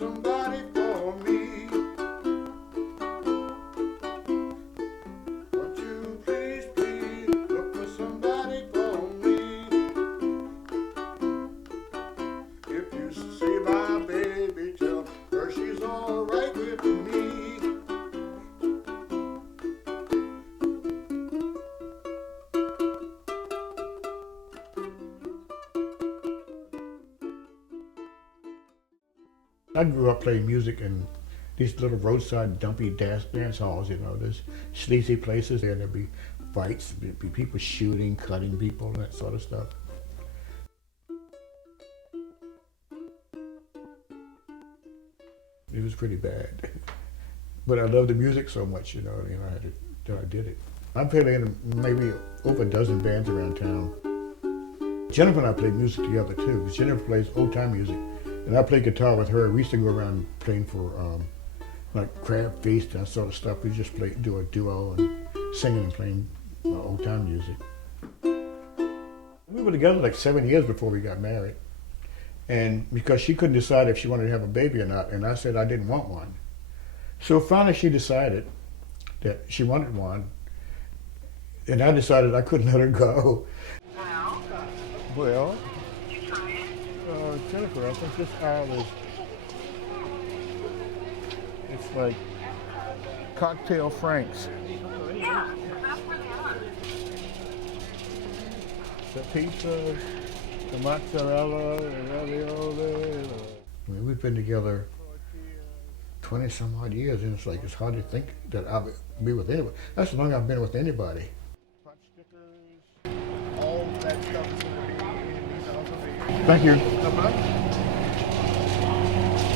somebody for me. Won't you please, please look for somebody for me. If you see my baby, tell her she's all right with me. I grew up playing music in these little roadside dumpy dance halls, you know, there's sleazy places there, there'd be fights, there'd be people shooting, cutting people, that sort of stuff. It was pretty bad. But I loved the music so much, you know, that I did it. I played in maybe over a dozen bands around town. Jennifer and I played music together too, because Jennifer plays old time music. And I played guitar with her. We used to go around playing for like Crab Feast and that sort of stuff. We just do a duo and singing and playing old time music. We were together like 7 years before we got married. And because she couldn't decide if she wanted to have a baby or not, and I said I didn't want one. So finally she decided that she wanted one, and I decided I couldn't let her go. Well, Jennifer, I think this aisle is, it's like Cocktail Franks. Yeah, that's where they are. The pizza, the mozzarella, the ravioli. I mean, we've been together 20 some odd years, and it's hard to think that I'll be with anybody. That's as long as I've been with anybody. All that stuff is going to be in these houses. Thank you.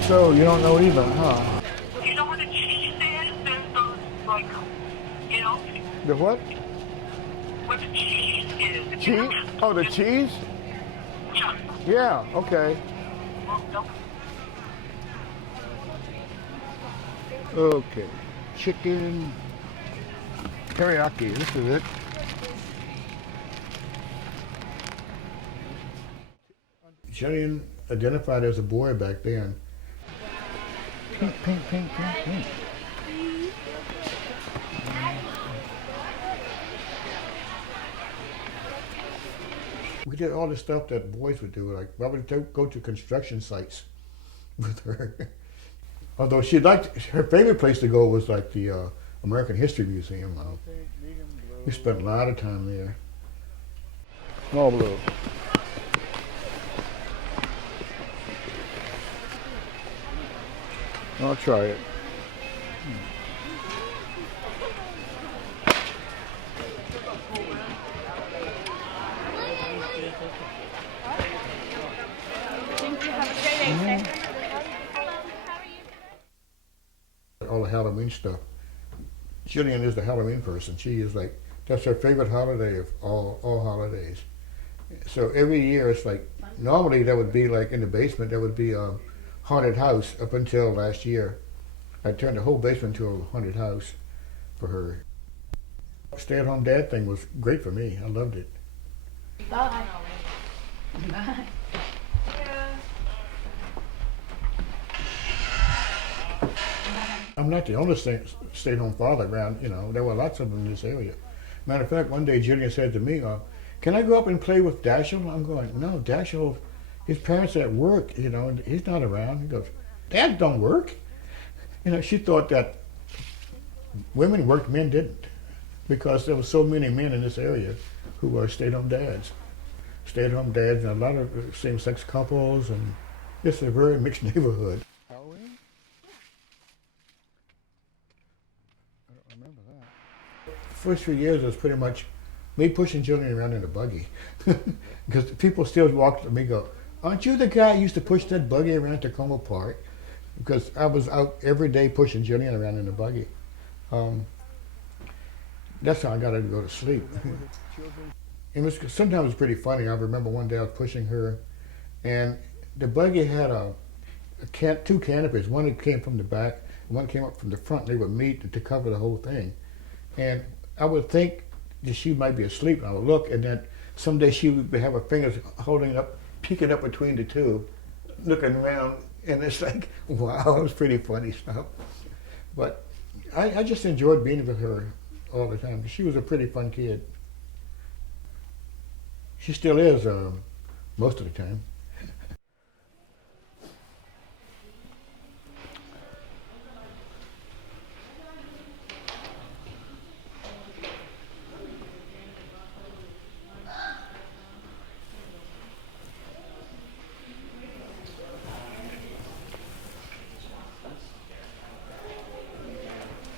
So you don't know either, huh? You know what a cheese is? There's those, like, you know, The what? what the cheese is. If you Cheese? know- Oh, the cheese? Yeah. Yeah, okay. Well, no. Okay. Chicken teriyaki, this is it. Jillian identified as a boy back then. Pink, pink, pink, pink, pink. We did all the stuff that boys would do, like I would go to construction sites with her. Although she liked, her favorite place to go was like the American History Museum. We spent a lot of time there. Small blue. I'll try it. Thank you. Have a great day, sir. All the Halloween stuff. Jillian is the Halloween person. She is like, that's her favorite holiday of all holidays. So every year it's like, normally that would be like in the basement, there would be a haunted house up until last year. I turned the whole basement into a haunted house for her. Stay-at-home dad thing was great for me. I loved it. Bye. Bye. I'm not the only stay-at-home father around, you know. There were lots of them in this area. Matter of fact, one day Jillian said to me, can I go up and play with Dashiell? I'm going, no, Dashiell, his parents are at work, you know, and he's not around. He goes, Dad don't work. You know, she thought that women worked, men didn't, because there were so many men in this area who were stay-at-home dads. Stay-at-home dads and a lot of same-sex couples, and it's a very mixed neighborhood. Halloween? I don't remember that. First few years it was pretty much me pushing Jillian around in a buggy. Because people still walk to me and go, aren't you the guy who used to push that buggy around Tacoma Park? Because I was out every day pushing Jillian around in the buggy. That's how I got her to go to sleep. Sometimes it was pretty funny. I remember one day I was pushing her, and the buggy had two canopies. One that came from the back, and one came up from the front. They would meet to cover the whole thing. And I would think that she might be asleep, and I would look, and then someday she would have her fingers holding up, peeking up between the two, looking around, And it's like, wow, it was pretty funny stuff. But I just enjoyed being with her all the time. She was a pretty fun kid. She still is most of the time.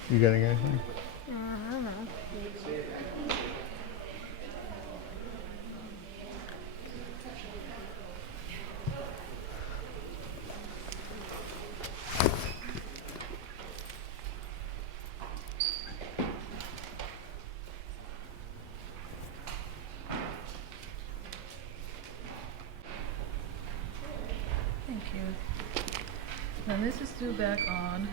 You got anything? I don't know. Thank you. Now this is due back on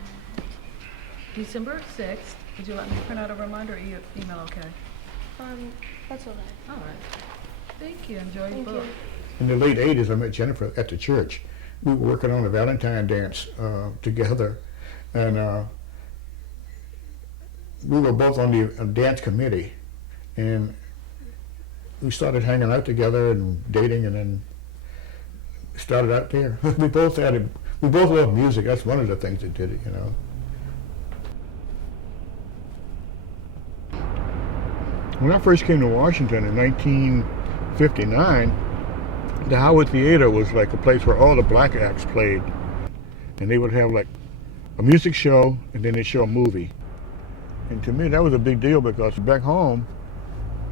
December 6th. Would you like me to print out a reminder or email okay? That's all right. All right. Thank you. Enjoy your Thank book. In the late 80s, I met Jennifer at the church. We were working on a Valentine dance together, and we were both on the dance committee, and we started hanging out together and dating, and then started out there. We both loved music. That's one of the things that did it, you know. When I first came to Washington in 1959, the Howard Theater was like a place where all the black acts played. And they would have like a music show and then they'd show a movie. And to me that was a big deal because back home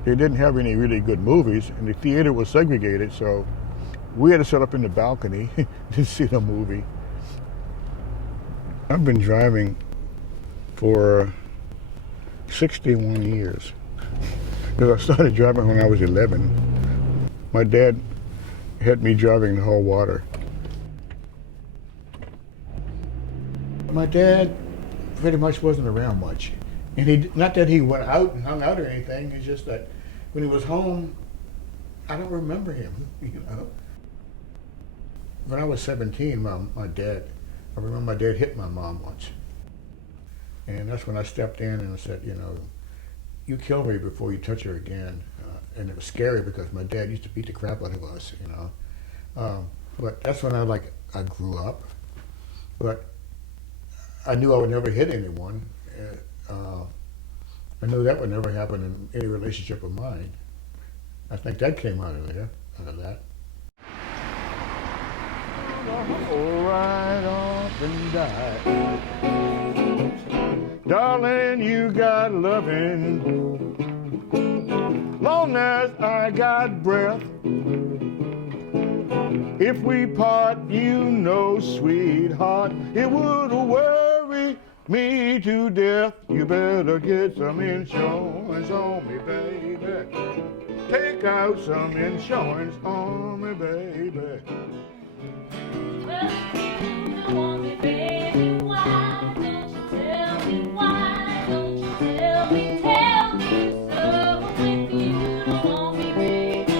they didn't have any really good movies and the theater was segregated, so we had to sit up in the balcony to see the movie. I've been driving for 61 years. Because I started driving when I was 11. My dad had me driving the whole water. My dad pretty much wasn't around much. And not that he went out and hung out or anything, it's just that when he was home, I don't remember him, you know. When I was 17, I remember my dad hit my mom once. And that's when I stepped in and I said, you know, you kill me before you touch her again. And it was scary because my dad used to beat the crap out of us, you know. But that's when I grew up. But I knew I would never hit anyone. I knew that would never happen in any relationship of mine. I think that came out of that. Right off and die. Darling, you got loving, long as I got breath. If we part, you know, sweetheart, it would worry me to death. You better get some insurance on me, baby. Take out some insurance on me, baby. Well, if you don't want me, baby, why don't you tell me why? Don't you tell me so? If you don't want me, baby,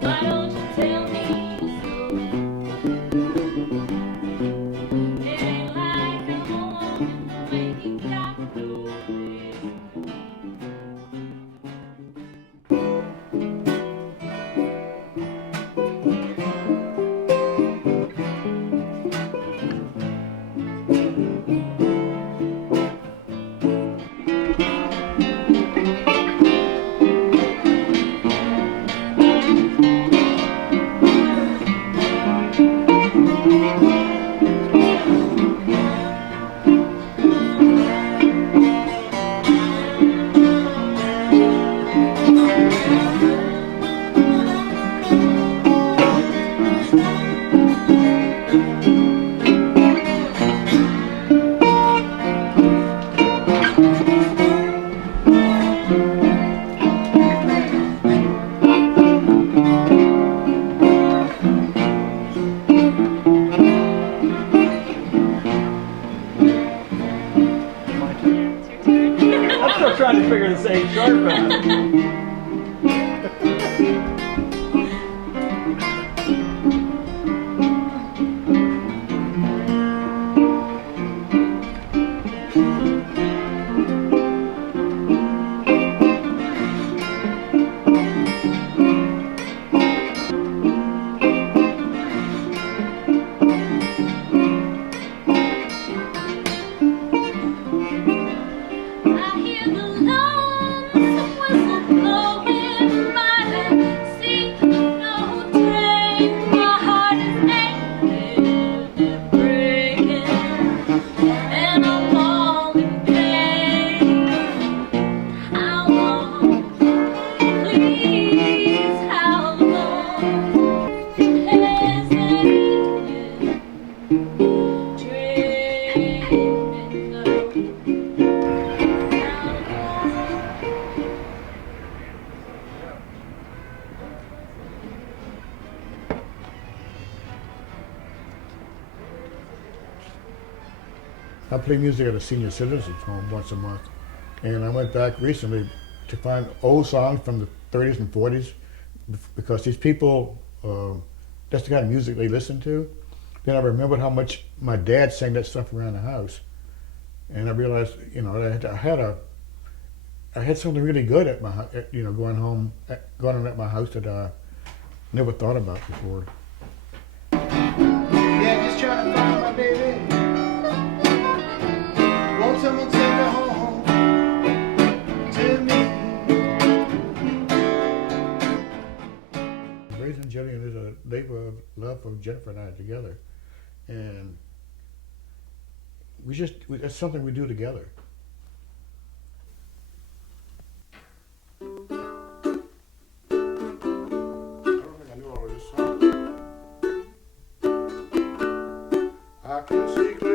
why don't you tell me so? It ain't like I'm on the way you got to go, baby. I'm still trying to figure this A sharp out. I play music at a senior citizens home once a month, and I went back recently to find old songs from the 30s and 40s because these people, that's the kind of music they listen to. Then I remembered how much my dad sang that stuff around the house, and I realized, you know, I had something really good at my, you know, going on at my house that I never thought about before. Yeah, just trying to find my baby. Won't someone take her home to me? Raising Jillian is a labor of love of Jennifer and I together, and that's something we do together. I don't think I knew all of this song. I can see clearly.